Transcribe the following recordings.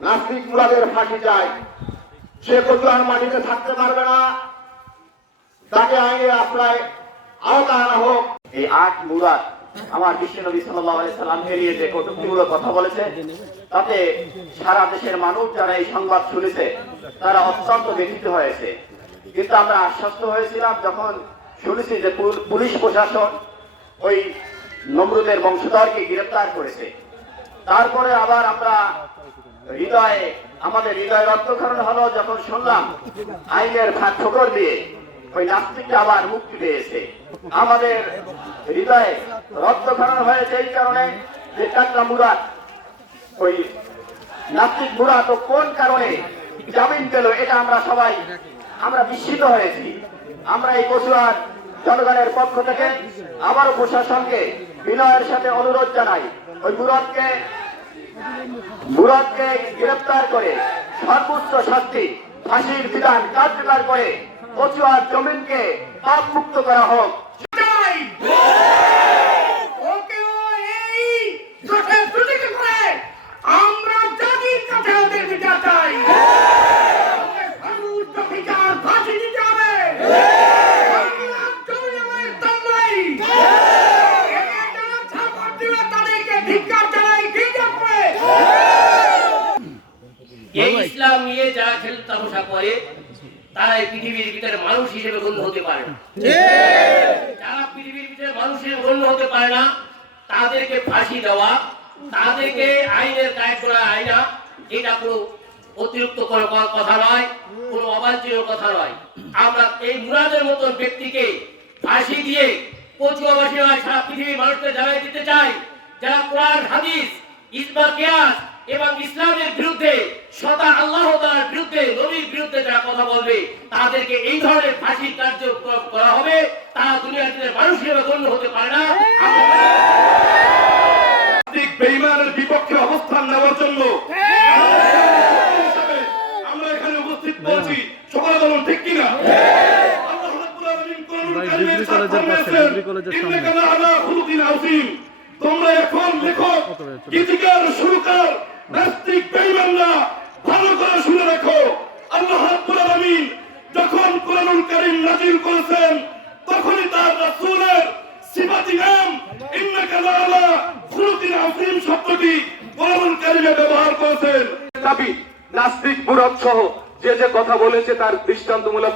নাস্তিক মুরাদের ফাঁসি চাই। সে কচুয়ার মাটিতে থাকতে পারবে না। তাকে আইনের আশ্রয় আওতা আনা হোক। এই আট মুরাদ আমার বিশ্ব নবী সাল্লাম নিয়ে যে কটুক্তিমূলক কথা বলেছে, তাতে সারা দেশের মানুষ যারা এই সংবাদ শুনেছে, তারা অত্যন্ত ব্যথিত হয়েছে। কিন্তু আমরা আশ্বস্ত হয়েছিলাম যখন শুনেছি যে পুল- পুলিশ প্রশাসন ওই নমরুদের বংশধরকে গ্রেপ্তার করেছে। তারপরে আবার আমরা হৃদয়ে, আমাদের হৃদয় রক্তক্ষরণ হলো যখন শুনলাম আইনের ভাগ ঠোকর দিয়ে ওই নাস্তিকটা আবার মুক্তি পেয়েছে। আমাদের হৃদয়ে রক্তক্ষরণ হয়েছে এই কারণে যে টাকা মুরাদ, ওই নাস্তিক মুরাদ ও কোন কারণে জামিন পেল এটা আমরা সবাই, আমরা বিস্মিত হয়েছি। আমরা এই কচুয়ার জনগণের পক্ষ থেকে আবারও প্রশাসনকে বিনয়ের সাথে অনুরোধ জানাই। ওই মুরাদকে মুরাদকে গ্রেপ্তার করে সর্বোচ্চ শাস্তি, ফাঁসির বিধান কার্যকর করে কচুয়ার জমিনকে পাপ মুক্ত করা হোক চাই ওকেও এই জোটের দুদিকে করে আমরা জাতির কাছে ওদের বিচার চাই ওকে সর্বোচ্চ বিচার ফাঁসি দিতে হবে বাংলার জমিনের তামলাই একে যারা ছাপড় দিবে তাদেরকে ধিক্কার জানাই ধিক্কার করে এই ইসলাম নিয়ে যারা করে তারা পৃথিবীর ভিতরে মানুষ হিসেবে গণ্য হতে পারে না। যারা পৃথিবীর ভিতরে মানুষ হিসেবে গণ্য হতে পারে না তাদেরকে ফাঁসি দেওয়া তাদেরকে আইনের কাজ করা আইনা এটা কোনো অতিরিক্ত কোনো কথা নয় কোনো অবাঞ্ছনীয় কথা নয়। আমরা এই মুরাদের মতন ব্যক্তিকে ফাঁসি দিয়ে কচুয়াবাসী সারা পৃথিবীর মানুষকে জানাই দিতে চাই যারা কোরআন হাদিস ইসবা কিয়াস এবং ইসলামের বিরুদ্ধে সদা আল্লাহ তাআলার বিরুদ্ধে নবীর বিরুদ্ধে যারা কথা বলবে তাদেরকে এই ধরনের ফাঁসির কার্যক্রম করা হবে। তারা দুনিয়ার দিনের মানুষ হিসেবে গণ্য হতে পারে না। বেইমানের বিপক্ষে অবস্থান নেওয়ার জন্য আমরা এখানে উপস্থিত বলছি সবাই বলুন ঠিক কিনা? আল্লাহ রাব্বুল আলামিন কোরআনুল ভাই, কারীমে ডিগ্রি ইরশাদ কলেজের পাশে, ফরমাইছেন, ডিগ্রি কলেজের সামনে। ইন্নাকা লাআলা খুলুকিন আযীম। তোমরা এখন লেখো কত হয়েছে? গীতিকার সুরকার নাস্তিক বেঈমানরা ভালো করে শুনে রাখো আল্লাহ রাব্বুল আলামিন যখন কোরআনুল কারীম নাযিল করেছেন তখনই তার রাসূলের সিফাতি নাম ইন্নাকা লাআলা খুলুকিন আযীম শব্দটি কোরআনুল কারীমে ব্যবহার করেছেন। দাবি নাস্তিক মুরাদ সহ যে যে কথা বলেছে তার দৃষ্টান্তমূলক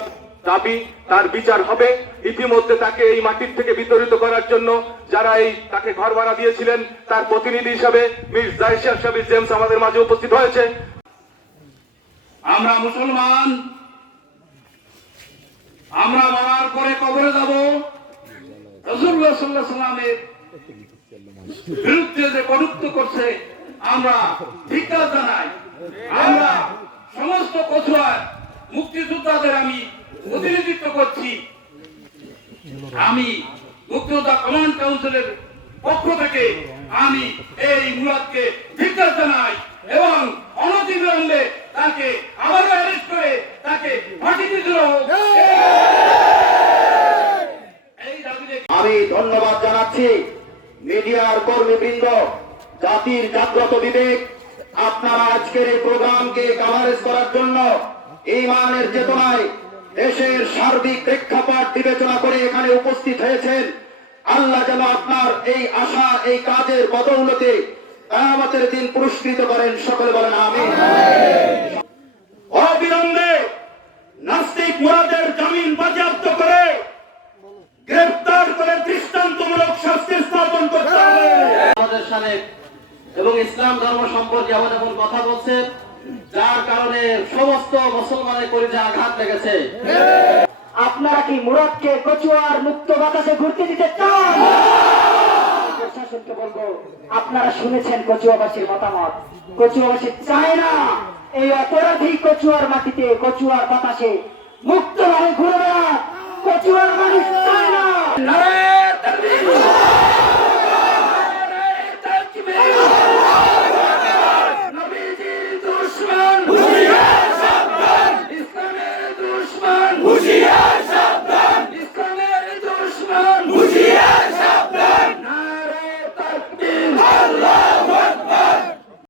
দাবি তার বিচার হবে। ইতিমধ্যে তাকে এই মাটির থেকে বিতরিত করার জন্য যারা এই তাকে ঘর ভাড়া দিয়েছিলেন তার প্রতিনিধি হিসাবে মিস জাইশাহ সাবির জেমস আমাদের মাঝে উপস্থিত হয়েছে। আমরা মুসলমান আমরা মরার পরে কবরে যাব। বিরুদ্ধে যে কটুক্ত করছে, আমরা ধিক্কার জানাই। আমরা সমস্ত মুক্তিযোদ্ধাদের আমি প্রতিনিধিত্ব করছি। আমি মুক্তিযোদ্ধা কমান্ড কাউন্সিলের পক্ষ থেকে আমি এই মুরাদকে ধিক্কার জানাই এবং অনতিবিলম্বে তাকে আবারও অ্যারেস্ট করে তাকে এই দাবিতে আমি ধন্যবাদ জানাচ্ছি মিডিয়ার কর্মীবৃন্দ, জাতির জাগ্রত বিবেক। আপনারা আজকের এই প্রোগ্রামকে কাভারেজ করার জন্য ইমানের চেতনায় দেশের সার্বিক প্রেক্ষাপট বিবেচনা করে এখানে উপস্থিত হয়েছেন। আল্লাহ যেন আপনার এই আশা, এই কাজের বদৌলতে কায়ামতের দিন পুরস্কৃত করেন। সকলে বলেন আমি অবিলম্বে এবং ইসলাম ধর্ম সম্পর্কে এমন এমন কথা বলছে, যার কারণে সমস্ত মুসলমানের পরিচয় আঘাত লেগেছে। আপনারা কি মুরাদকে কচুয়ার মুক্ত বাতাসে ঘুরতে দিতে চান? আপনারা শুনেছেন কচুয়াবাসীর মতামত। কচুয়াবাসী চায় না এই অপরাধী কচুয়ার মাটিতে, কচুয়ার বাতাসে মুক্ত ভাবে ঘুরে বেড়াক। কচুয়ার মানুষ চায় না।